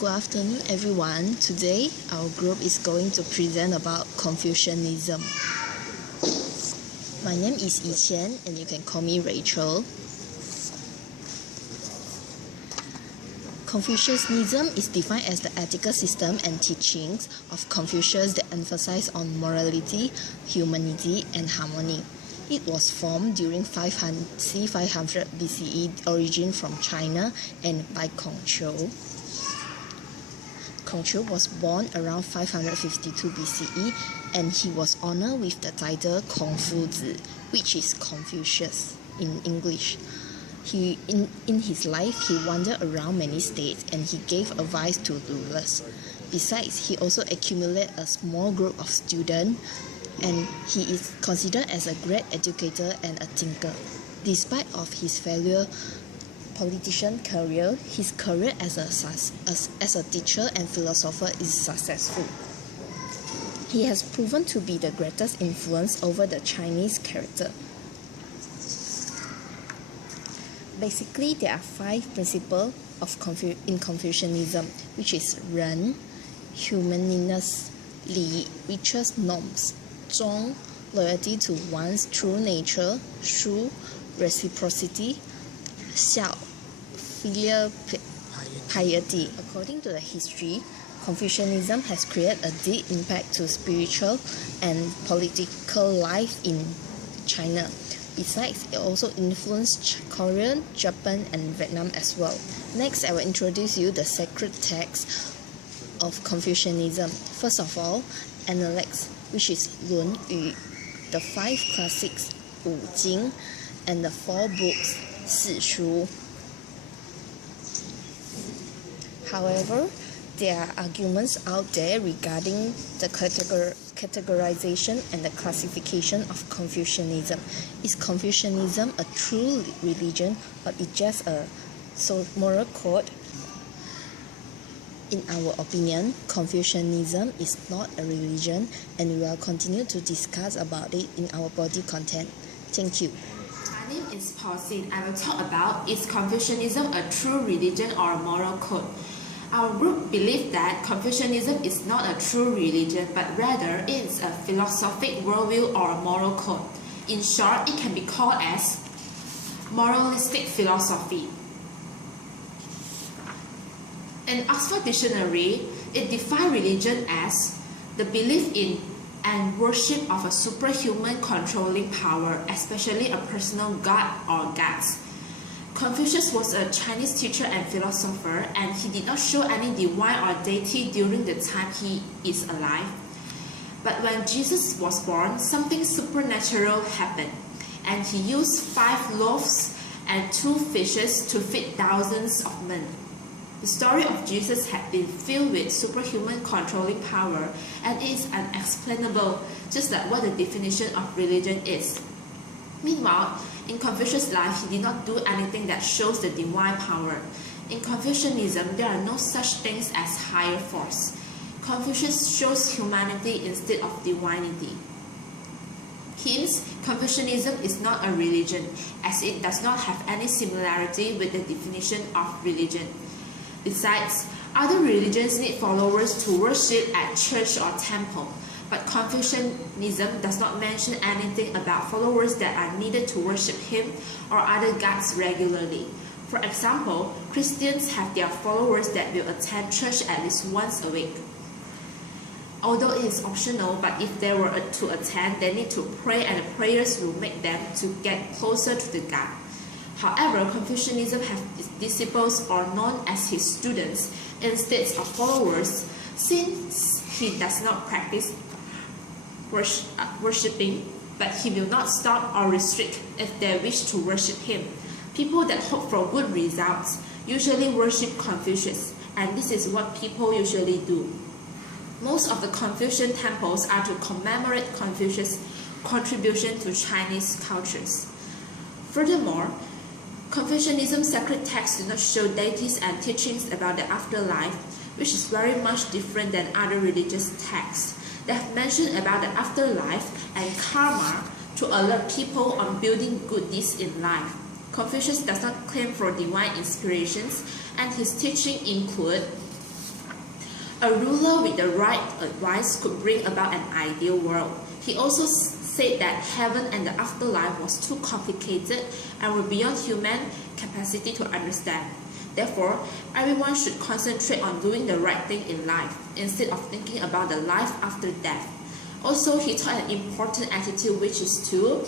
Good afternoon, everyone. Today, our group is going to present about Confucianism. My name is Yi Qian, and you can call me Rachel. Confucianism is defined as the ethical system and teachings of Confucius that emphasize on morality, humanity, and harmony. It was formed during c. 500 BCE, origin from China and by Kongqiu. Kongqiu was born around 552 BCE and he was honored with the title Kongfuzi, which is Confucius in English. In his life, he wandered around many states and he gave advice to rulers. Besides, he also accumulated a small group of students and he is considered as a great educator and a thinker. Despite of his failure politician career, his career as a teacher and philosopher is successful. He has proven to be the greatest influence over the Chinese character. Basically, there are 5 principles in Confucianism, which is Ren, humanliness, Li, virtuous norms, Zhong, loyalty to one's true nature, Shu, reciprocity, Xiao, filial piety. According to the history, Confucianism has created a deep impact to spiritual and political life in China. Besides, it also influenced Korea, Japan, and Vietnam as well. Next, I will introduce you the sacred texts of Confucianism. First of all, Analects, which is Lun Yu, the 5 classics, Wu Jing, and the 4 books, Si Shu. However, there are arguments out there regarding the categorization and the classification of Confucianism. Is Confucianism a true religion, or is just a moral code? In our opinion, Confucianism is not a religion, and we will continue to discuss about it in our body content. Thank you. My name is Pauline. I will talk about, is Confucianism a true religion or a moral code? Our group believes that Confucianism is not a true religion, but rather it is a philosophic worldview or a moral code. In short, it can be called as moralistic philosophy. In Oxford Dictionary, it defines religion as the belief in and worship of a superhuman controlling power, especially a personal god or gods. Confucius was a Chinese teacher and philosopher, and he did not show any divine or deity during the time he is alive. But when Jesus was born, something supernatural happened, and he used 5 loaves and 2 fishes to feed thousands of men. The story of Jesus had been filled with superhuman controlling power, and it is unexplainable, just like what the definition of religion is. Meanwhile, in Confucius' life, he did not do anything that shows the divine power. In Confucianism, there are no such things as higher force. Confucius shows humanity instead of divinity. Hence, Confucianism is not a religion, as it does not have any similarity with the definition of religion. Besides, other religions need followers to worship at church or temple, but Confucianism does not mention anything about followers that are needed to worship him or other gods regularly. For example, Christians have their followers that will attend church at least once a week. Although it is optional, but if they were to attend, they need to pray, and the prayers will make them to get closer to the God. However, Confucianism has its disciples, or known as his students, instead of followers, since he does not practice worshipping, but he will not stop or restrict if they wish to worship him. People that hope for good results usually worship Confucius, and this is what people usually do. Most of the Confucian temples are to commemorate Confucius' contribution to Chinese cultures. Furthermore, Confucianism's sacred texts do not show deities and teachings about the afterlife, which is very much different than other religious texts. They have mentioned about the afterlife and karma to alert people on building good deeds in life. Confucius does not claim for divine inspirations, and his teaching include A ruler with the right advice could bring about an ideal world. He also said that heaven and the afterlife was too complicated and were beyond human capacity to understand. Therefore, everyone should concentrate on doing the right thing in life instead of thinking about the life after death. Also, he taught an important attitude, which is to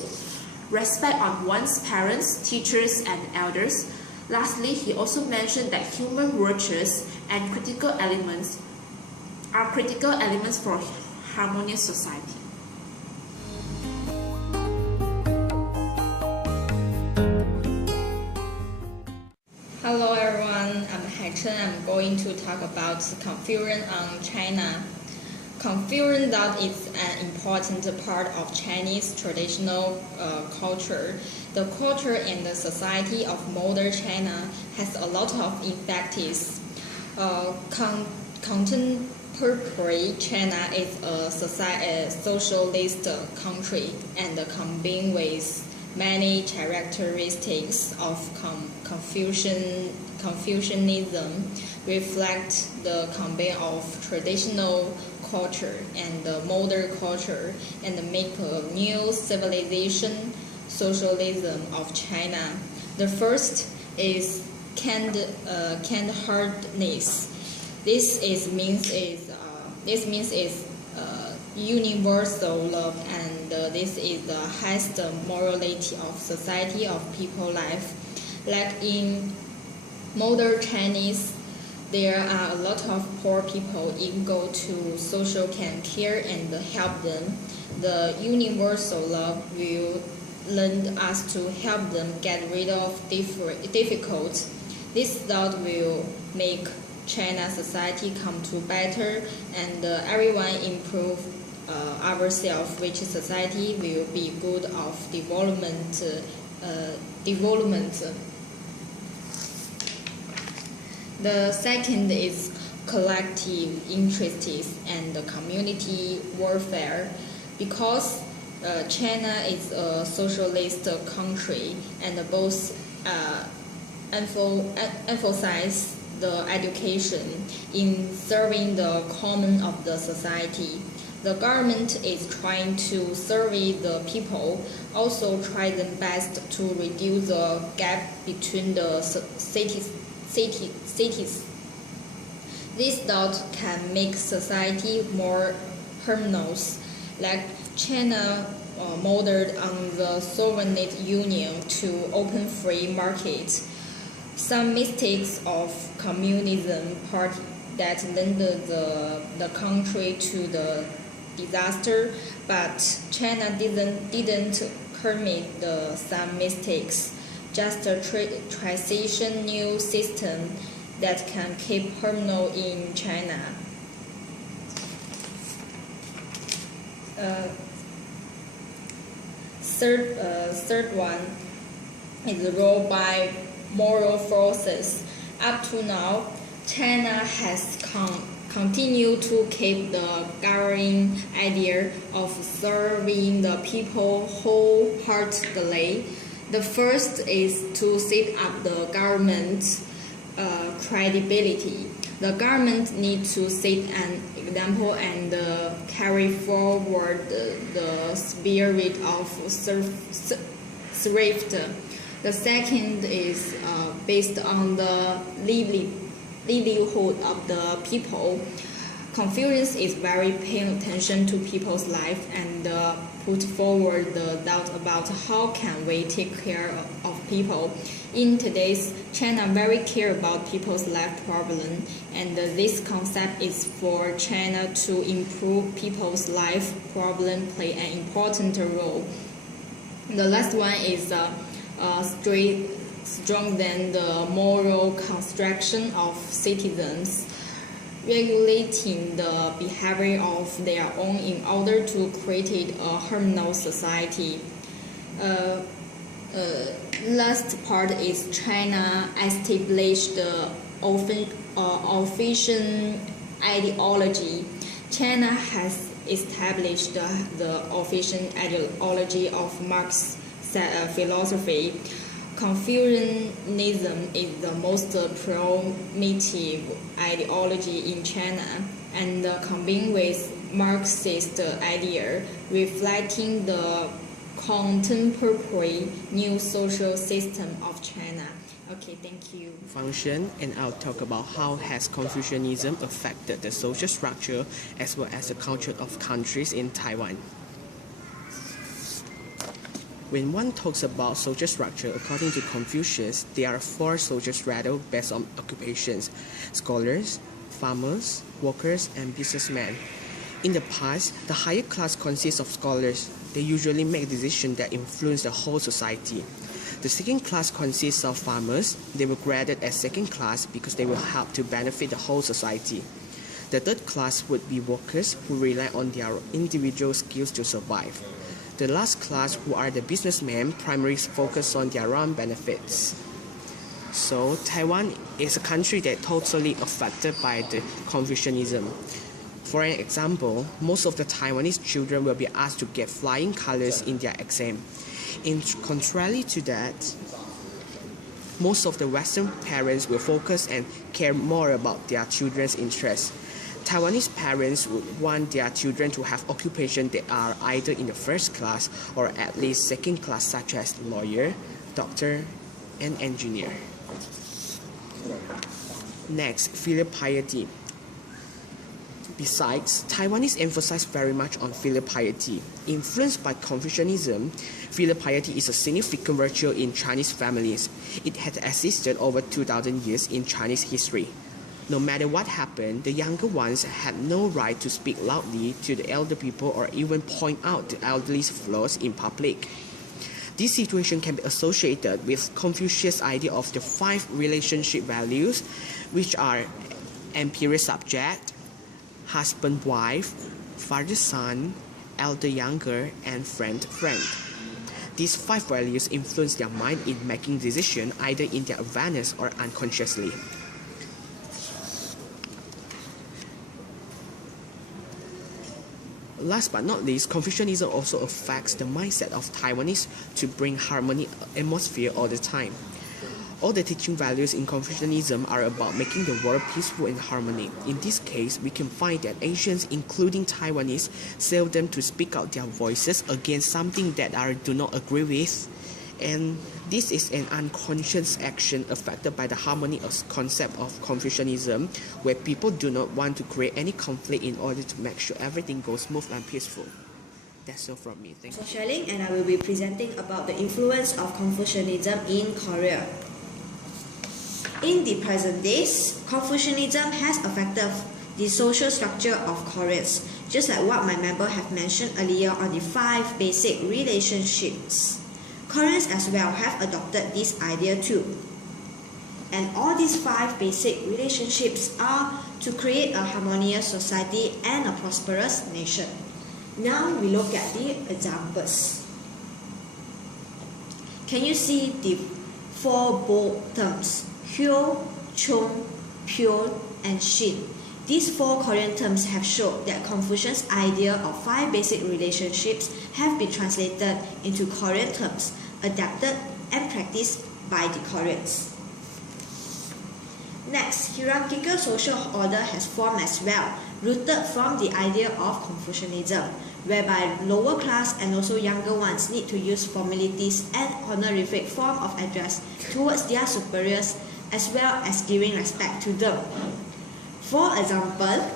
respect on one's parents, teachers, and elders. Lastly, he also mentioned that human virtues and critical elements are critical elements for harmonious society. Hello everyone, I'm Haichen. I'm going to talk about Confucian on China. Confucian thought is an important part of Chinese traditional culture. The culture and the society of modern China has a lot of effects. Contemporary China is a socialist country and combined with many characteristics of Confucianism reflect the combine of traditional culture and the modern culture and make a new civilization socialism of China. The first is kind-heartedness. This means universal love, and this is the highest morality of society of people life. Like in modern Chinese, there are a lot of poor people eager to social care and help them. The universal love will lend us to help them get rid of difficult. This thought will make China society come to better and everyone improve ourselves, which society will be good of development. The second is collective interests and community warfare. Because China is a socialist country and both emphasize the education in serving the common of the society. The government is trying to serve the people, also try their best to reduce the gap between the cities. This thought can make society more harmonious, like China modeled on the Soviet Union to open free market. Some mistakes of communism part that led the country to the disaster, but China didn't commit some mistakes. Just a transition new system that can keep harmony in China. Third one is ruled by moral forces. Up to now, China has continued to keep the governing idea of serving the people wholeheartedly. The first is to set up the government credibility. The government needs to set an example and carry forward the spirit of thrift. The second is based on the livelihood of the people. Confucius is very paying attention to people's life and put forward the doubt about how can we take care of people. In today's China, very care about people's life problem, and this concept is for China to improve people's life problem play an important role. The last one is strengthen the moral construction of citizens, regulating the behavior of their own in order to create a harmonious society. Last part is China established the official ideology. China has established the official ideology of Marx's philosophy. Confucianism is the most primitive ideology in China. and combined with Marxist idea, reflecting the contemporary new social system of China. Okay, thank you. Function, and I'll talk about how has Confucianism affected the social structure as well as the culture of countries in Taiwan. When one talks about social structure, according to Confucius, there are 4 social strata based on occupations: scholars, farmers, workers, and businessmen. In the past, the higher class consists of scholars. They usually make decisions that influence the whole society. The second class consists of farmers. They were graded as second class because they will help to benefit the whole society. The third class would be workers who rely on their individual skills to survive. The last class, who are the businessmen, primarily focus on their own benefits. So Taiwan is a country that totally affected by the Confucianism. For an example, most of the Taiwanese children will be asked to get flying colors in their exam. Contrary to that, most of the Western parents will focus and care more about their children's interests. Taiwanese parents would want their children to have occupations that are either in the first class or at least second class, such as lawyer, doctor, and engineer. Next, filial piety. Besides, Taiwanese emphasize very much on filial piety. Influenced by Confucianism, filial piety is a significant virtue in Chinese families. It has existed over 2,000 years in Chinese history. No matter what happened, the younger ones had no right to speak loudly to the elder people or even point out the elderly's flaws in public. This situation can be associated with Confucius' idea of the 5 relationship values, which are emperor-subject, husband-wife, father-son, elder-younger, and friend-friend. These 5 values influence their mind in making decisions either in their awareness or unconsciously. Last but not least, Confucianism also affects the mindset of Taiwanese to bring harmony atmosphere all the time. All the teaching values in Confucianism are about making the world peaceful and harmony. In this case, we can find that Asians, including Taiwanese, seldom to speak out their voices against something that they do not agree with. And this is an unconscious action affected by the harmony concept of Confucianism, where people do not want to create any conflict in order to make sure everything goes smooth and peaceful. That's all from me. Thank you. Shelling, and I will be presenting about the influence of Confucianism in Korea. In the present days, Confucianism has affected the social structure of Koreans, just like what my member have mentioned earlier on the 5 basic relationships. Koreans as well have adopted this idea too. And all these 5 basic relationships are to create a harmonious society and a prosperous nation. Now we look at the examples. Can you see the 4 bold terms? Hyo, Chong, Pyo, and Shin. These 4 Korean terms have shown that Confucius' idea of 5 basic relationships have been translated into Korean terms, adapted and practiced by the Koreans. Next, hierarchical social order has formed as well, rooted from the idea of Confucianism, whereby lower class and also younger ones need to use formalities and honorific form of address towards their superiors, as well as giving respect to them. For example,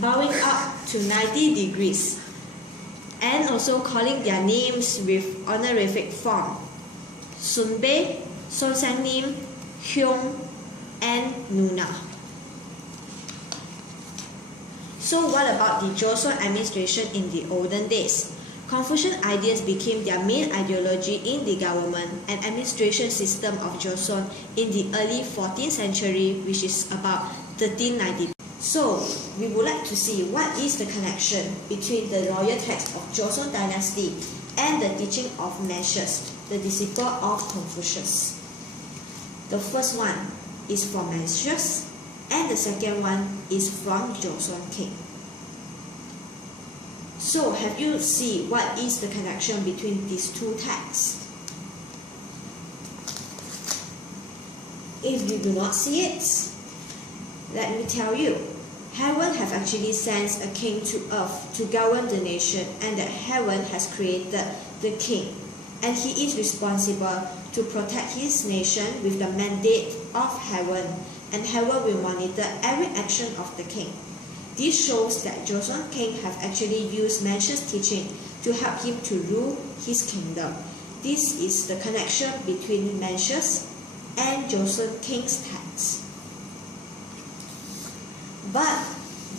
bowing up to 90 degrees, and also calling their names with honorific form: Sunbae, Sonsangnim, Hyung, and Nuna. So what about the Joseon administration in the olden days? Confucian ideas became their main ideology in the government and administration system of Joseon in the early 14th century, which is about 1390. So, we would like to see what is the connection between the royal text of Joseon dynasty and the teaching of Mencius, the disciple of Confucius. The first one is from Mencius, and the second one is from Joseon King. So, have you seen what is the connection between these 2 texts? If you do not see it, Let me tell you, heaven have actually sent a king to earth to govern the nation, and that heaven has created the king, and he is responsible to protect his nation with the mandate of heaven, and heaven will monitor every action of the king. This shows that Joseon king have actually used Mencius teaching to help him to rule his kingdom. This is the connection between Mencius and Joseon king's text. But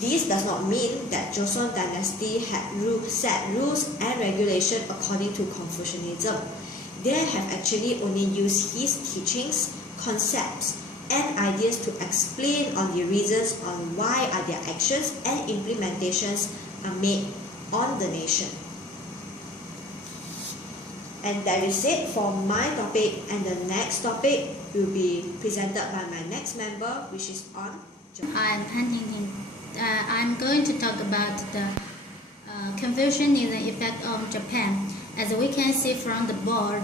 this does not mean that Joseon dynasty had set rules and regulations according to Confucianism. They have actually only used his teachings, concepts, and ideas to explain on the reasons on why are their actions and implementations are made on the nation. And that is it for my topic, and the next topic will be presented by my next member, which is on Japan. I'm Han Ting. I'm going to talk about the Confucianism effect on Japan. As we can see from the board,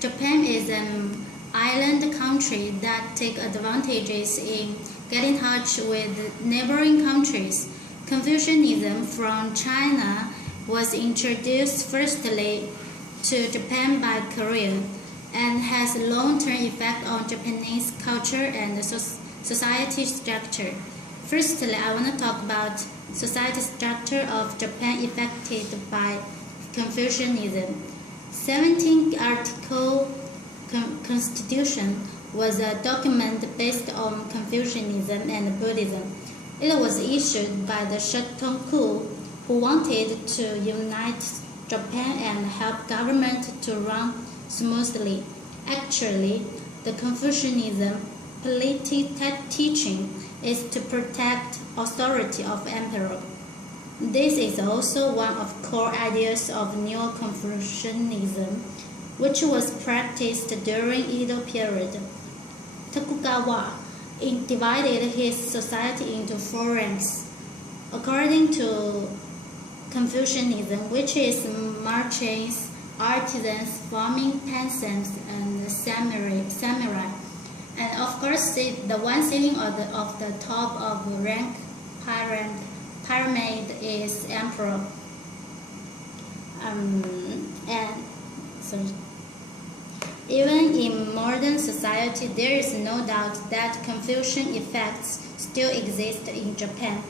Japan is an island country that takes advantages in getting in touch with neighboring countries. Confucianism from China was introduced firstly to Japan by Korea and has a long-term effect on Japanese culture and society structure. Firstly, I want to talk about society structure of Japan affected by Confucianism. 17th article Constitution was a document based on Confucianism and Buddhism. It was issued by the Shotoku, who wanted to unite Japan and help government to run smoothly. Actually, the Confucianism political teaching is to protect authority of emperor. This is also one of core ideas of Neo-Confucianism, which was practiced during Edo period. Tokugawa divided his society into four ranks, according to Confucianism, which is merchants, artisans, farming peasants, and samurai. And of course, the one sitting of the top of the rank pyramid is emperor. Even in modern society, there is no doubt that Confucian effects still exist in Japan.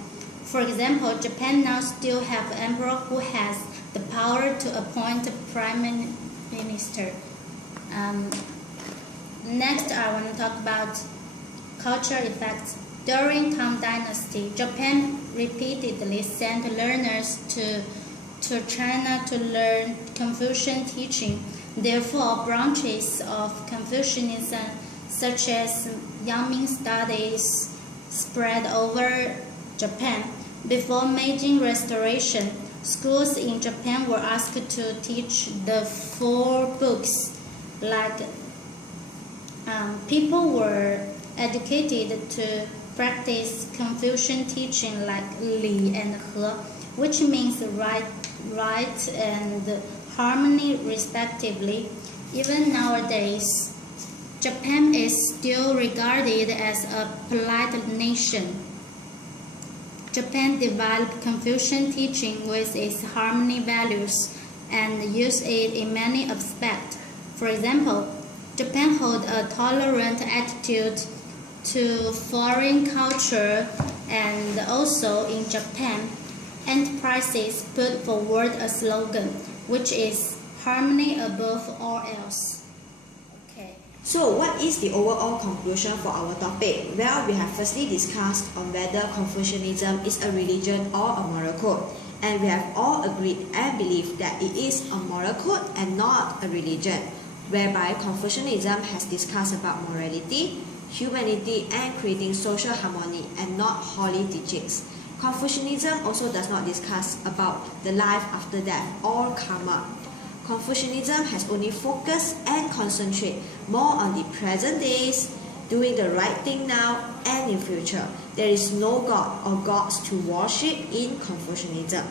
For example, Japan now still have an emperor who has the power to appoint a prime minister. Next, I want to talk about cultural effects. During Tang Dynasty, Japan repeatedly sent learners to China to learn Confucian teaching. Therefore, branches of Confucianism, such as Yangming studies, spread over Japan. Before Meiji Restoration, schools in Japan were asked to teach the four books. People were educated to practice Confucian teaching like Li and He, which means right and harmony respectively. Even nowadays, Japan is still regarded as a polite nation. Japan developed Confucian teaching with its harmony values and used it in many aspects. For example, Japan holds a tolerant attitude to foreign culture, and also in Japan, enterprises put forward a slogan, which is harmony above all else. Okay. So what is the overall conclusion for our topic? Well, we have firstly discussed on whether Confucianism is a religion or a moral code, and we have all agreed and believed that it is a moral code and not a religion, whereby Confucianism has discussed about morality, humanity, and creating social harmony and not holy teachings. Confucianism also does not discuss about the life after death or karma. Confucianism has only focused and concentrate more on the present days, doing the right thing now and in future. There is no god or gods to worship in Confucianism.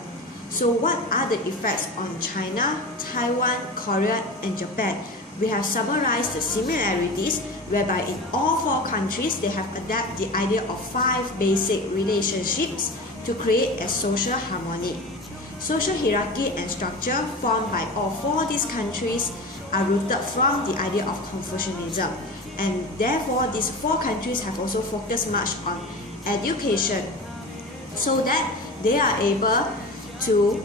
So what are the effects on China, Taiwan, Korea, and Japan? we have summarized the similarities whereby in all 4 countries they have adapted the idea of 5 basic relationships to create a social harmony. Social hierarchy and structure formed by all 4 these countries are rooted from the idea of Confucianism, and therefore these 4 countries have also focused much on education so that they are able to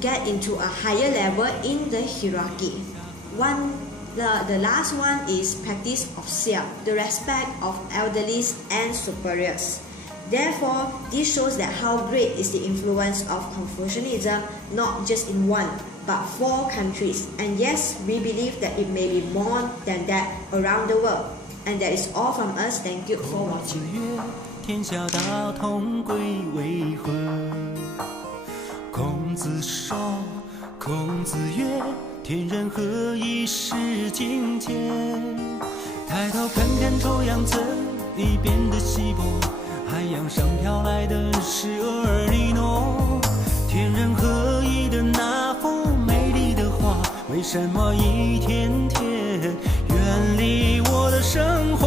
get into a higher level in the hierarchy. The last one is practice of siam, the respect of elderlies and superiors. Therefore, this shows that how great is the influence of Confucianism, not just in 1, but 4 countries. And yes, we believe that it may be more than that around the world. And that is all from us. Thank you for watching. 天下大同归为何？孔子说，孔子曰：天人合一，是境界。抬头看看臭氧层一边的稀薄，海洋上飘来的是厄尔尼诺。天人合一的那幅美丽的画，为什么一天天远离我的生活？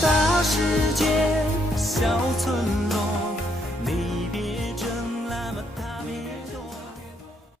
大世界，小村